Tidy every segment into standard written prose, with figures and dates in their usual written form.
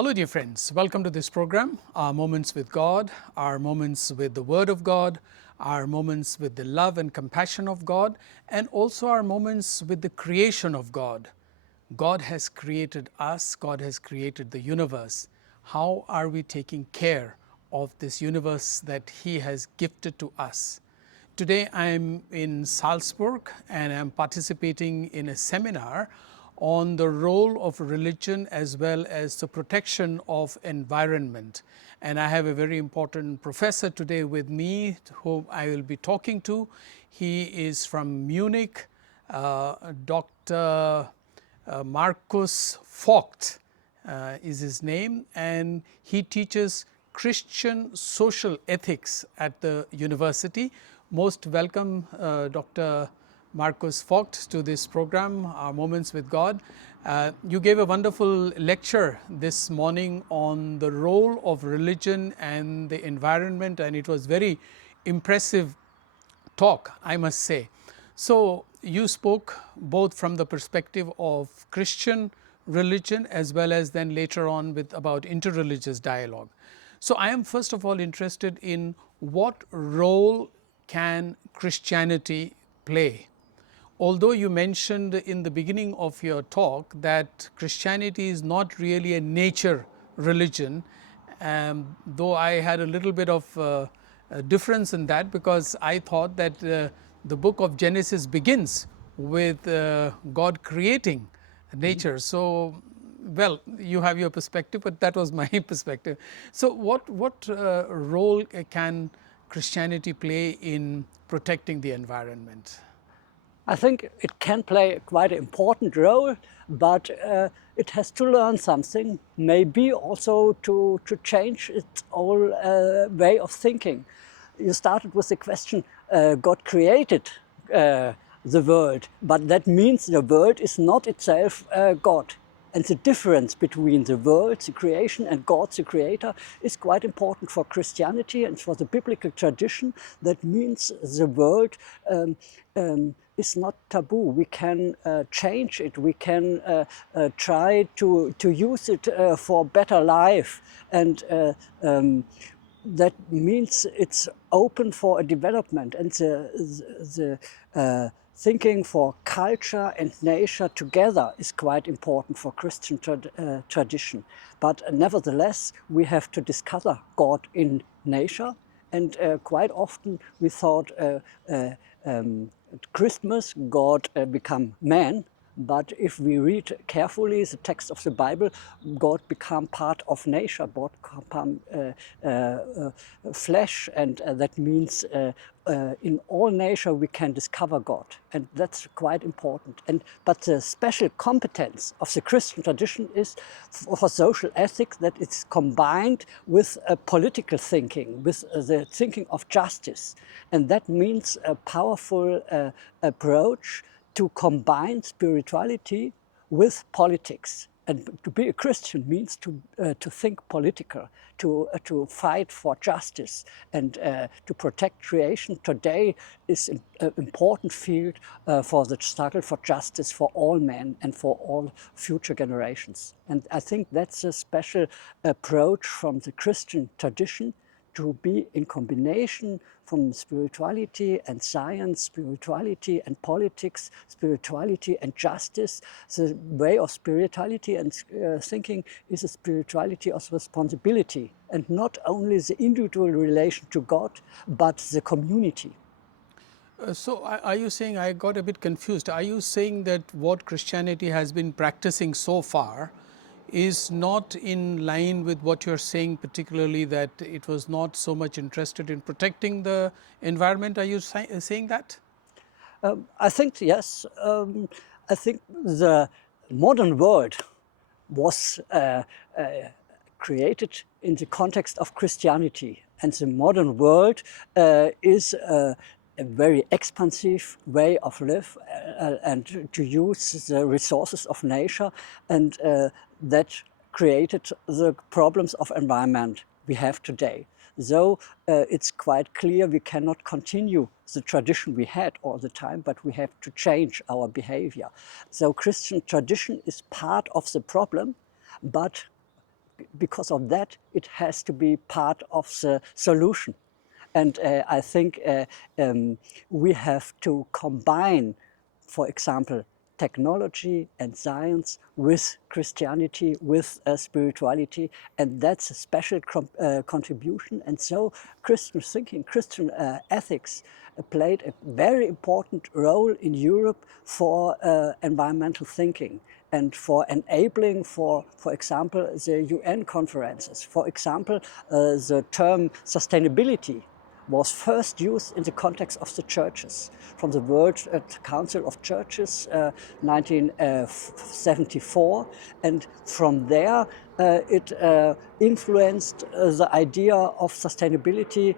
Hello dear friends, welcome to this program, our moments with God, our moments with the Word of God, our moments with the love and compassion of God, and also our moments with the creation of God. God has created us, God has created the universe. How are we taking care of this universe that He has gifted to us? Today I am in Salzburg and I am participating in a seminar on the role of religion as well as the protection of environment. And I have a very important professor today with me whom I will be talking to. He is from Munich, Dr. Markus Vogt is his name, and he teaches Christian social ethics at the university. Most welcome, Dr. Markus Vogt, to this program, Our Moments with God. You gave a wonderful lecture this morning on the role of religion and the environment, and it was very impressive talk, I must say. So you spoke both from the perspective of Christian religion as well as then later on with about interreligious dialogue. So I am first of all interested in what role can Christianity play? Although you mentioned in the beginning of your talk that Christianity is not really a nature religion, though I had a little bit of a difference in that, because I thought that the book of Genesis begins with God creating nature. So, well, you have your perspective, but that was my perspective. So what role can Christianity play in protecting the environment? I think it can play quite an important role, but it has to learn something, maybe also to change its whole way of thinking. You started with the question, God created the world, but that means the world is not itself God. And the difference between the world, the creation, and God, the creator, is quite important for Christianity and for the biblical tradition. That means the world is not taboo. We can change it. We can try to use it for better life. And that means it's open for a development. And the thinking for culture and nature together is quite important for Christian tradition. But nevertheless, we have to discover God in nature. And quite often we thought at Christmas God become man. But if we read carefully the text of the Bible, God become part of nature, God become flesh, and that means in all nature we can discover God, and that's quite important. But the special competence of the Christian tradition is for social ethics, that it's combined with political thinking, with the thinking of justice, and that means a powerful approach to combine spirituality with politics. And to be a Christian means to think political, to fight for justice, and to protect creation. Today is an important field for the struggle for justice for all men and for all future generations. And I think that's a special approach from the Christian tradition, to be in combination from spirituality and science, spirituality and politics, spirituality and justice. The way of spirituality and thinking is a spirituality of responsibility, and not only the individual relation to God, but the community. So are you saying, I got a bit confused, are you saying that what Christianity has been practicing so far is not in line with what you're saying, particularly that it was not so much interested in protecting the environment? Are you saying that? I think yes. I think the modern world was created in the context of Christianity, and the modern world is a very expansive way of life and to use the resources of nature, and that created the problems of environment we have today. So it's quite clear we cannot continue the tradition we had all the time, but we have to change our behavior. So Christian tradition is part of the problem, but because of that, it has to be part of the solution. And I think we have to combine, for example, technology and science with Christianity, with spirituality, and that's a special contribution. And so Christian thinking, Christian ethics played a very important role in Europe for environmental thinking and for enabling, for example, the UN conferences. For example, the term sustainability was first used in the context of the churches, from the World Council of Churches, 1974, and from there it influenced the idea of sustainability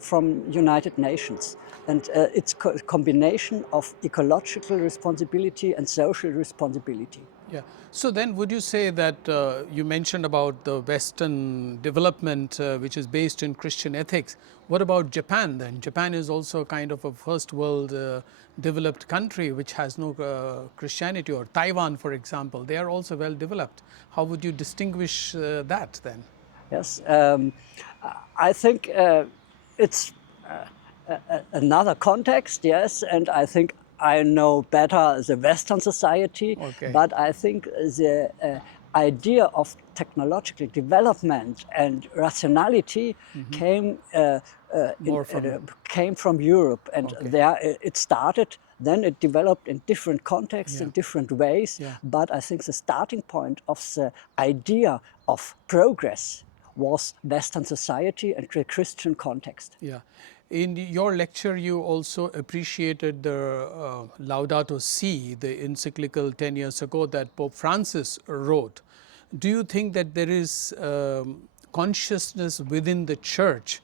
from United Nations. And it's a combination of ecological responsibility and social responsibility. Yeah. So then would you say that you mentioned about the Western development which is based in Christian ethics. What about Japan then? Japan is also kind of a first world developed country which has no Christianity, or Taiwan, for example. They are also well developed. How would you distinguish that then? Yes, I think it's another context, yes, and I think I know better the Western society, Okay. but I think the idea of technological development and rationality came came from Europe, and Okay. there it started. Then it developed in different contexts, in Yeah. different ways. Yeah. But I think the starting point of the idea of progress was Western society and the Christian context. Yeah. In your lecture, you also appreciated the Laudato Si, the encyclical 10 years ago that Pope Francis wrote. Do you think that there is consciousness within the church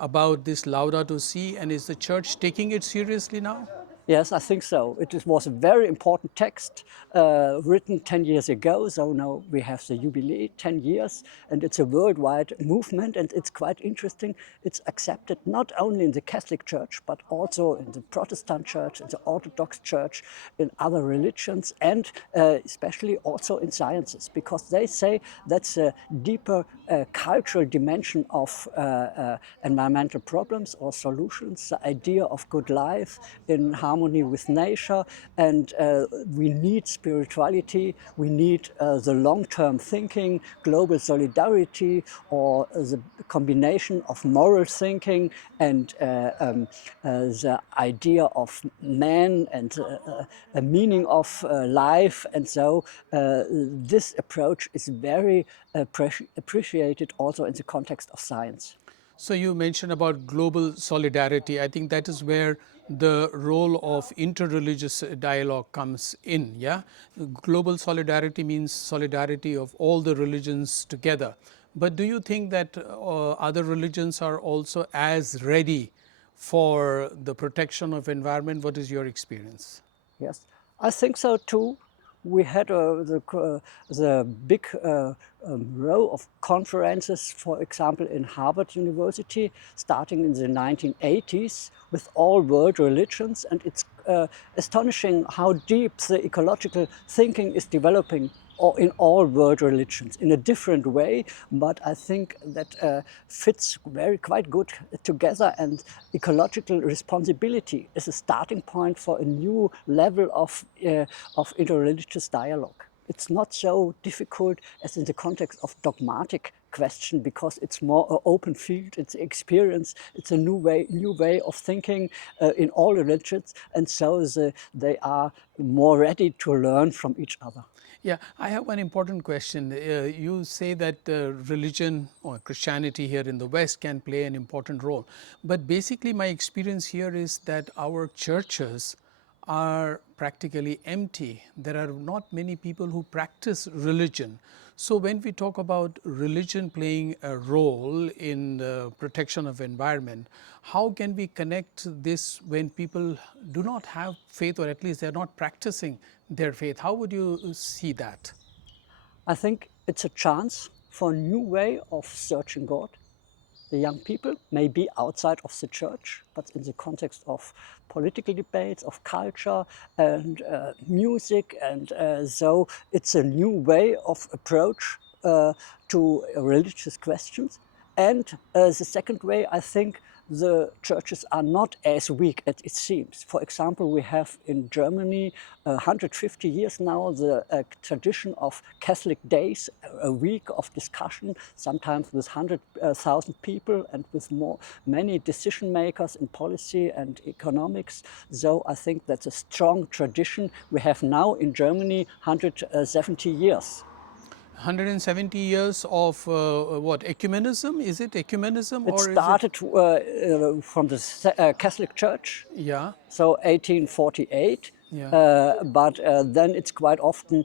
about this Laudato Si, and is the church taking it seriously now? Yes, I think so. It was a very important text written 10 years ago. So now we have the jubilee, 10 years, and it's a worldwide movement, and it's quite interesting. It's accepted not only in the Catholic Church, but also in the Protestant Church, in the Orthodox Church, in other religions, and especially also in sciences, because they say that's a deeper cultural dimension of environmental problems or solutions, the idea of good life in harmony with nature, and we need spirituality, we need the long-term thinking, global solidarity, or the combination of moral thinking and the idea of man and a meaning of life. And so this approach is very appreciated also in the context of science. So you mentioned about global solidarity. I think that is where the role of interreligious dialogue comes in. Yeah, global solidarity means solidarity of all the religions together. But do you think that other religions are also as ready for the protection of environment? What is your experience? Yes, I think so too. We had the big row of conferences, for example, in Harvard University, starting in the 1980s with all world religions. And it's astonishing how deep the ecological thinking is developing in all world religions in a different way, but I think that fits quite good together, and ecological responsibility is a starting point for a new level of interreligious dialogue. It's not so difficult as in the context of dogmatic question, because it's more an open field, it's experience, it's a new way of thinking in all religions, and so they are more ready to learn from each other. Yeah, I have one important question. You say that religion or Christianity here in the West can play an important role. But basically, my experience here is that our churches are practically empty. There are not many people who practice religion. So when we talk about religion playing a role in the protection of environment, how can we connect this when people do not have faith, or at least they are not practicing their faith? How would you see that? I think it's a chance for a new way of searching God. The young people may be outside of the church, but in the context of political debates, of culture and music, and so it's a new way of approach to religious questions. And the second way, I think the churches are not as weak as it seems. For example, we have in Germany 150 years now the tradition of Catholic days, a week of discussion, sometimes with 100,000 people and with many decision makers in policy and economics. So I think that's a strong tradition we have now in Germany, 170 years. 170 years of what, ecumenism? Is it ecumenism? It or started from the Catholic Church, Yeah. so 1848, Yeah. but then it's quite often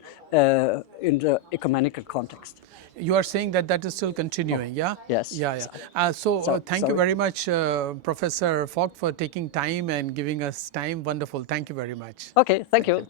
in the ecumenical context. You are saying that that is still continuing, yeah? Yes. Yeah, yeah. Thank you very much, Professor Vogt, for taking time and giving us time. Wonderful. Thank you very much. Okay, thank you.